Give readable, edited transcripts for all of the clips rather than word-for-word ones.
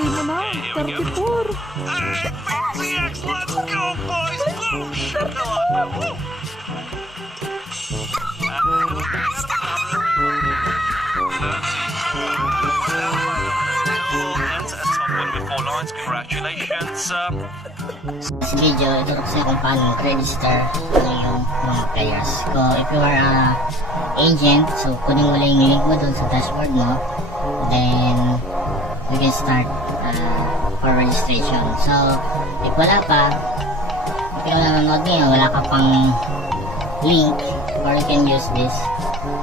birthday mo na. 34. Hey, PPX, let's go, boys! Boom! Shut up! Woo! Congratulations. This video, ituturo kung paano mag-register yung mga players. So, if you are a agent, so kunin mo lang yung link mo dun sa dashboard mo, then you can start for registration. So, if wala pa, if you nanonood ngayon, wala ka pang link, or you can use this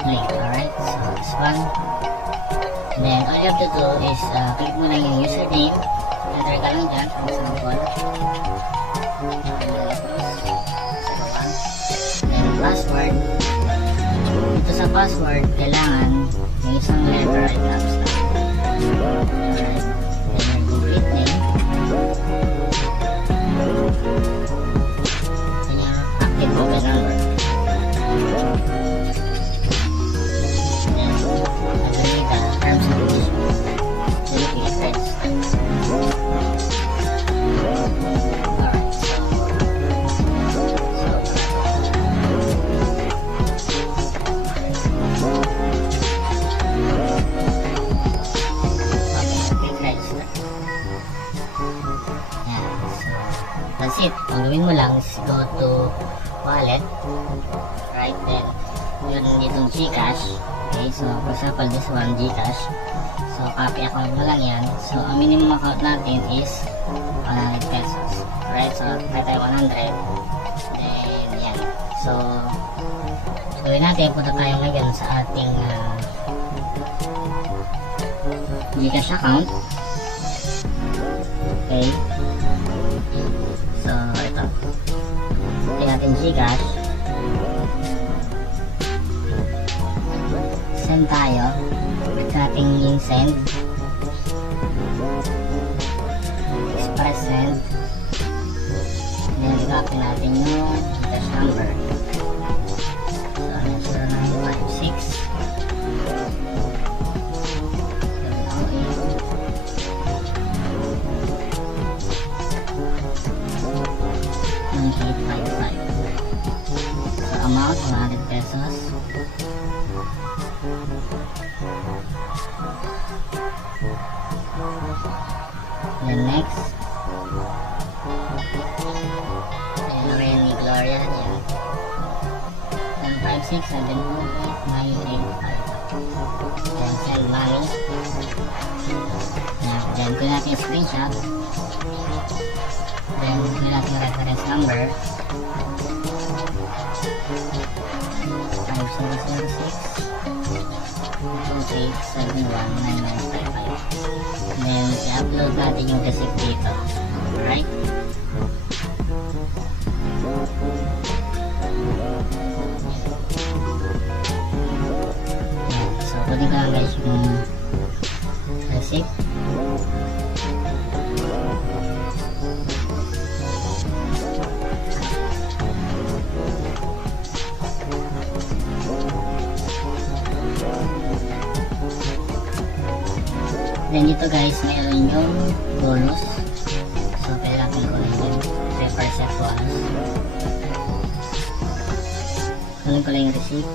link, alright? So, this one. And then, all you have to do is click mo lang yung username, enter ka lang dyan, for example. Then, password. Ito sa password, kailangan yung isang letter ay caps na. Alright. Then, your complete name. Then, your active mobile number. Then, agree the terms and conditions. Then, you can register. That's it. Ang gawin mo lang is go to wallet. Right then. Yun ditong Gcash. Okay, so for example this one Gcash. So copy account mo lang yan. So ang minimum account natin is 100 pesos. Right, so try tayo 100. Then yan. So gawin natin, punta tayo ngayon sa ating Gcash account. Okay. So, ito. Tingnan natin Gcash. Send tayo. Sa ating link send. Express send. Then, i-copy natin yung Gcash number. So, 0956 855. So, amount 100 pesos. Then next, then Renny Gloria yan. 156-728-985. Then send money. Then kung natin yung screenshot. Then kung natin yung reference number. 5006-2871-9955. Then i-upload natin yung receipt dito. Alright? Yan. So kunin ko lang guys yung receipt. Then dito guys, mayroon yung bonus. So kailangan ko lang yung 3% bonus. Kunin ko lang yung receipt.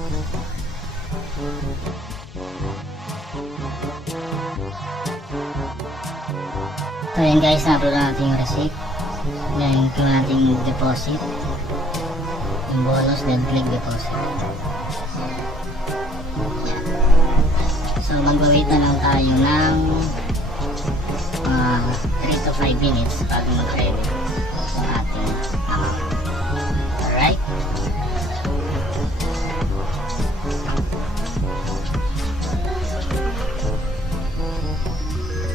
So yan guys, na-upload natin yung receipt. Then kung natin yung deposit, yung bonus, then click deposit. So mag-wait na lang tayo ng 3 to 5 minutes bago mag-credit yung ating amount. Alright?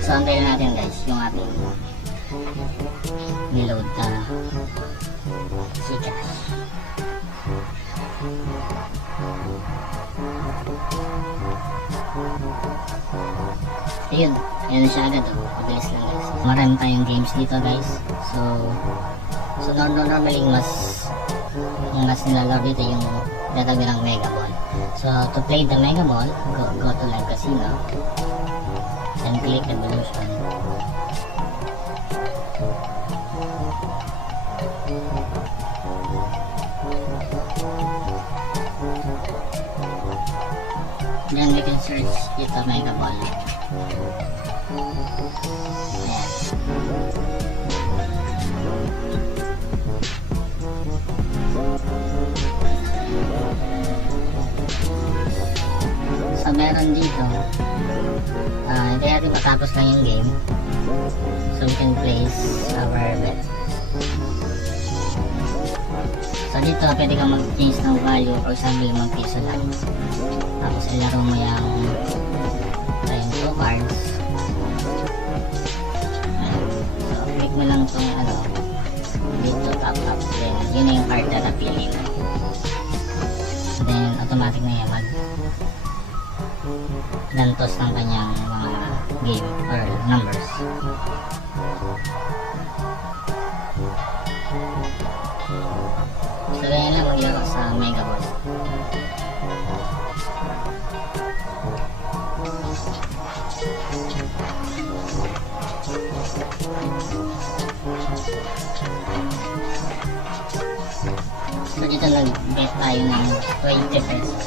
So antayin natin guys yung ating niload na Gcash. Ayun, ayan siya agad oh. Mabilis lang guys. Marami tayong games dito guys. So normally mas nilalaro dito yung databi ng Mega Ball. So to play the Mega Ball, go to Live Casino. then click evolution. Then we can search dito Mega Ball. Ayan. So meron dito, hindi natin matapos lang yung game, so we can place our bet. So dito pwede kang mag-change ng value, for example 5 piso lang, tapos ilaro mo yung 2 cards. So click mo lang itong dito top up, then yun na yung card na napili mo, then automatic na yan lantos ng kanyang mga game or numbers. So ganyan lang maglaro sa Mega Ball. So dito nag-bet tayo ng 20 pesos.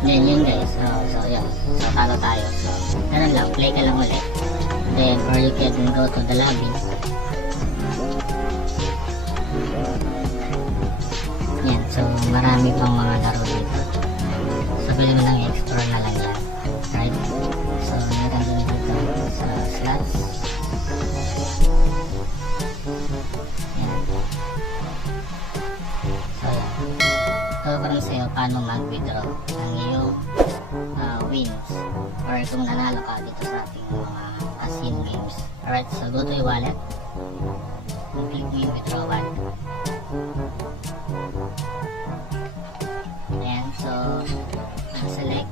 Then yun guys, so yun, so talo tayo, so ganun lang, play ka lang ulit, then or you can go to the lobby. Yan, so marami pang mga laro dito, so pwede mo lang i-explore na lang yan, right? So meron din dito sa slots. Yan, so yan, so parang sa'yo paano mag-withdraw ng iyong wins or kung nanalo ka dito sa ating mga casino games. Alright, so go to your wallet and click mo yung withdrawal. Ayan, so select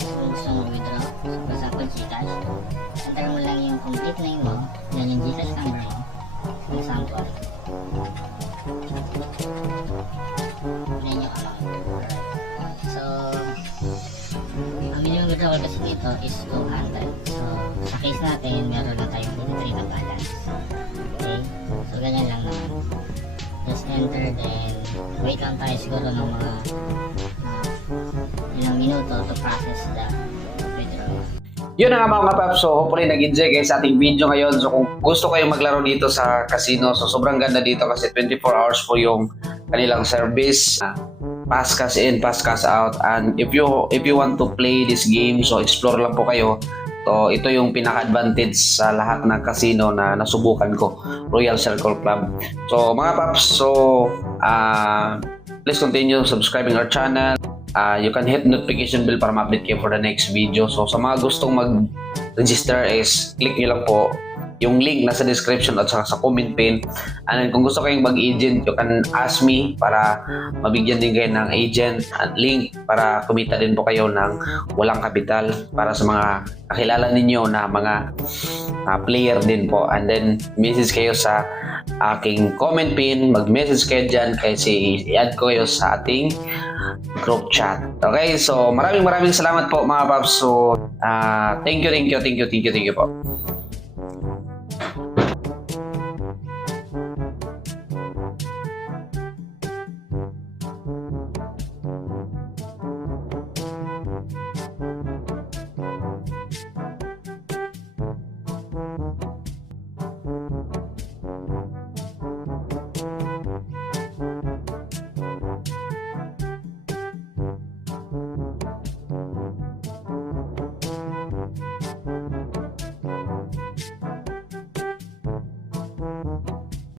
kung gusto mo withdraw. So for example Gcash, enter mo lang yung complete name mo, then yung Gcash number mo, for example, then yung amount. Alright, so ang minimum withdrawal kasi dito is 200. So sa case natin, meron lang tayong 23 na balance. Okay, so ganyan lang naman, just enter, then wait lang tayo siguro ng mga ilang minuto to process the withdrawal. Yun na nga mga paps, so hopefully nag-enjoy kayo sa ating video ngayon. So kung gusto kayong maglaro dito sa casino, so sobrang ganda dito kasi 24 hours po yung kanilang service. Pass cash in, pass cash out, and if you want to play this game, so explore lang po kayo. So ito yung pinaka-advantage sa lahat ng casino na nasubukan ko, Royal Circle Club. So mga paps, so please continue subscribing our channel. You can hit notification bell para ma-update kayo for the next video. So sa mga gustong mag-register is click nyo lang po yung link nasa description at sa comment pin. And then, kung gusto kayong mag-agent, you can ask me para mabigyan din kayo ng agent at link para kumita din po kayo ng walang kapital para sa mga kakilala ninyo na mga player din po. And then message kayo sa aking comment pin, mag-message kayo dyan kasi i-add ko kayo sa ating group chat. Okay, so maraming salamat po mga paps. So thank you po.